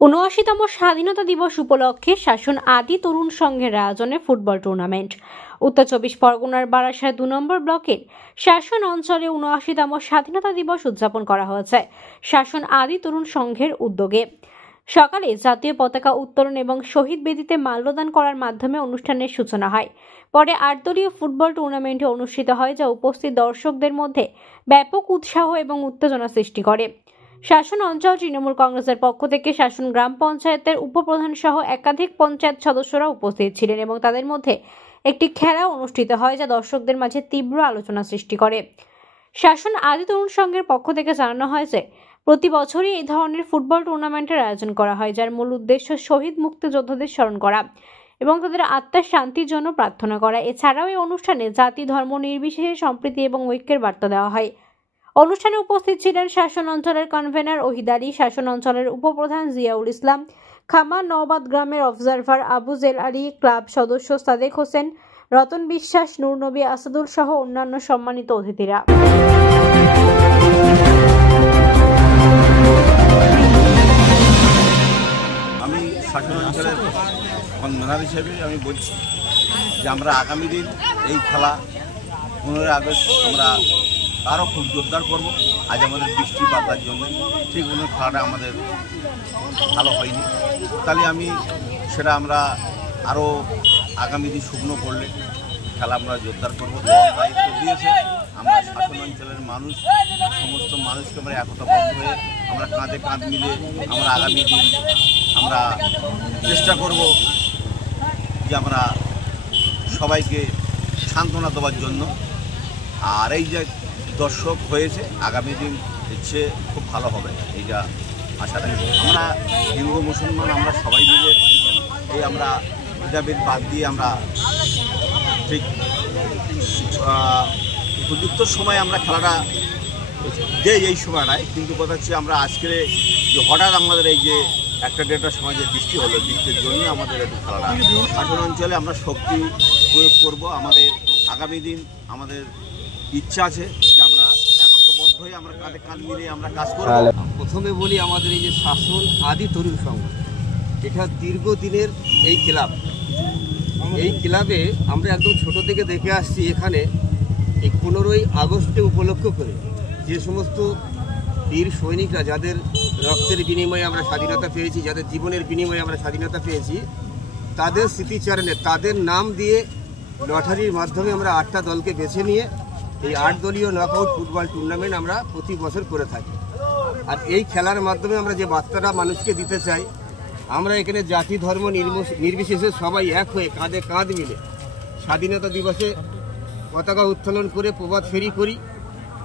৭৯তম স্বাধীনতা দিবস উপলক্ষে শাসন আদি তরুণ সংঘের আয়োজনে ফুটবল টুর্নামেন্ট। উত্তর ২৪ পরগনার বারাসাত ২ নম্বর ব্লকের শাসন অঞ্চলে ৭৯তম স্বাধীনতা দিবস উদযাপন করা হয়েছে শাসন আদি তরুণ সংঘের উদ্যোগে। সকালে জাতীয় পতাকা উত্তোলন এবং শহীদ বেদিতে মাল্যদান করার মাধ্যমে অনুষ্ঠানের সূচনা হয়। পরে ৮ দলীয় ফুটবল টুর্নামেন্ট অনুষ্ঠিত হয়, যা উপস্থিত দর্শকদের মধ্যে ব্যাপক উৎসাহ এবং উত্তেজনা সৃষ্টি করে। শাসন অঞ্চল তৃণমূল কংগ্রেসের পক্ষ থেকে শাসন গ্রাম পঞ্চায়েতের উপপ্রধান সহ একাধিক পঞ্চায়েত সদস্যরা উপস্থিত ছিলেন এবং তাদের মধ্যে একটি খেলা অনুষ্ঠিত হয়, যা দর্শকদের মাঝে তীব্র আলোচনা সৃষ্টি করে। শাসন আদি তরুণ সংঘের পক্ষ থেকে জানানো হয় যে প্রতি বছরই এই ধরনের ফুটবল টুর্নামেন্টের আয়োজন করা হয়, যার মূল উদ্দেশ্য শহীদ মুক্তিযোদ্ধাদের স্মরণ করা এবং তাদের আত্মার শান্তির জন্য প্রার্থনা করা। এছাড়াও এই অনুষ্ঠানে জাতি ধর্ম নির্বিশেষে সম্প্রীতি এবং ঐক্যের বার্তা দেওয়া হয়। অনুষ্ঠানে উপস্থিত ছিলেন শাসন অঞ্চলের কনভেনার ওহিদ আলী, শাসন অঞ্চলের উপপ্রধান জিয়াউল ইসলাম, খামার নওবাদ গ্রামের অবজারভার আবু জেল আলী, ক্লাব সদস্য সাদেক হোসেন, রতন বিশ্বাস, নূর নবী আসাদুল সহ অন্যান্য সম্মানিত অতিথিরা। আমি শাসন অঞ্চলের কনভেনার হিসেবে আমি বলছি যে আমরা আগামী দিন এই খেলা 15 আগস্ট আমরা আরও খুব জোরদার করব। আজ আমাদের বৃষ্টি বাদলার জন্য ঠিক খেলাটা আমাদের ভালো হয়নি, তাহলে সেটা আমরা আরও আগামী দিন শুকনো করলে খেলা আমরা জোরদার করবো। দায়িত্ব দিয়েছে, আমরা শাসন অঞ্চলের মানুষ সমস্ত মানুষকে আমরা একতাবদ্ধ হয়ে আমরা কাঁধে কাঁধ মিলিয়ে আমরা আগামী দিন আমরা চেষ্টা করব যে আমরা সবাইকে সান্ত্বনা দেওয়ার জন্য। আর এই যে দর্শক হয়েছে, আগামী দিন ইচ্ছে খুব ভালো হবে, এইটা আশা রাখি। আমরা হিন্দু মুসলমান আমরা সবাই মিলে এই আমরা ভেদাভেদ বাদ দিয়ে আমরা ঠিক উপযুক্ত সময় আমরা খেলাটা দেই এই সময়টায়। কিন্তু কথা হচ্ছে আমরা আজকের যে হঠাৎ আমাদের এই যে একটা দেড়টার সময় যে বৃষ্টি হলো, বৃষ্টির জন্য আমাদের একটু খেলাটা শাসন অঞ্চলে আমরা শক্তি প্রয়োগ করব। আমাদের আগামী দিন আমাদের ইচ্ছা আছে যে আমরা একত্রবদ্ধ হয়ে আমরা কাঁধে কাঁধ মিলিয়ে আমরা কাজ করব। প্রথমে বলি, আমাদের এই যে শাসন আদি তরুণ সংঘ, এটা দীর্ঘদিনের এই ক্লাব। এই ক্লাবে আমরা একদম ছোট থেকে দেখে আসছি। এখানে এই 15ই আগস্টে উপলক্ষ করে যে সমস্ত বীর সৈনিকরা, যাদের রক্তের বিনিময়ে আমরা স্বাধীনতা পেয়েছি, যাদের জীবনের বিনিময়ে আমরা স্বাধীনতা পেয়েছি, তাদের স্মৃতিচারণে তাদের নাম দিয়ে লটারির মাধ্যমে আমরা 8টা দলকে বেছে নিয়ে এই 8 দলীয় নকআউট ফুটবল টুর্নামেন্ট আমরা প্রতি বছর করে থাকি। আর এই খেলার মাধ্যমে আমরা যে বার্তাটা মানুষকে দিতে চাই, আমরা এখানে জাতি ধর্ম নির্বিশেষে সবাই এক হয়ে কাঁধে কাঁধ মিলে স্বাধীনতা দিবসে পতাকা উত্তোলন করে প্রভাত ফেরি করি।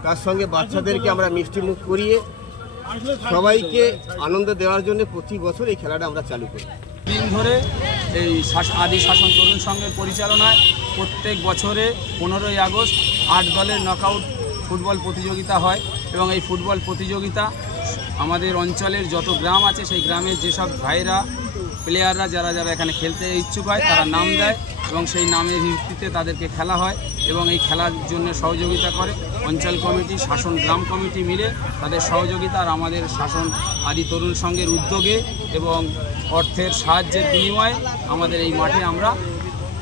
তার সঙ্গে বাচ্চাদেরকে আমরা মিষ্টি মুখ করিয়ে সবাইকে আনন্দ দেওয়ার জন্য প্রতি বছর এই খেলাটা আমরা চালু করি। দিন ধরে এই আদি শাসন তরুণ সংঘের পরিচালনায় প্রত্যেক বছরে 15ই আগস্ট 8 দলের নকআউট ফুটবল প্রতিযোগিতা হয় এবং এই ফুটবল প্রতিযোগিতা আমাদের অঞ্চলের যত গ্রাম আছে সেই গ্রামের যেসব ভাইরা প্লেয়াররা যারা এখানে খেলতে ইচ্ছুক হয় তারা নাম দেয় এবং সেই নামের ভিত্তিতে তাদেরকে খেলা হয় এবং এই খেলার জন্য সহযোগিতা করে অঞ্চল কমিটি, শাসন গ্রাম কমিটি মিলে তাদের সহযোগিতা আর আমাদের শাসন আদি তরুণ সংঘের উদ্যোগে এবং অর্থের সাহায্যের বিনিময়ে আমাদের এই মাঠে আমরা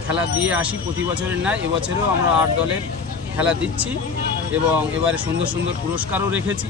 খেলা দিয়ে আসি প্রতি বছরের ন্যায়। এবছরেও আমরা 8 দলের খেলা দিচ্ছি এবং এবারে সুন্দর সুন্দর পুরস্কারও রেখেছি।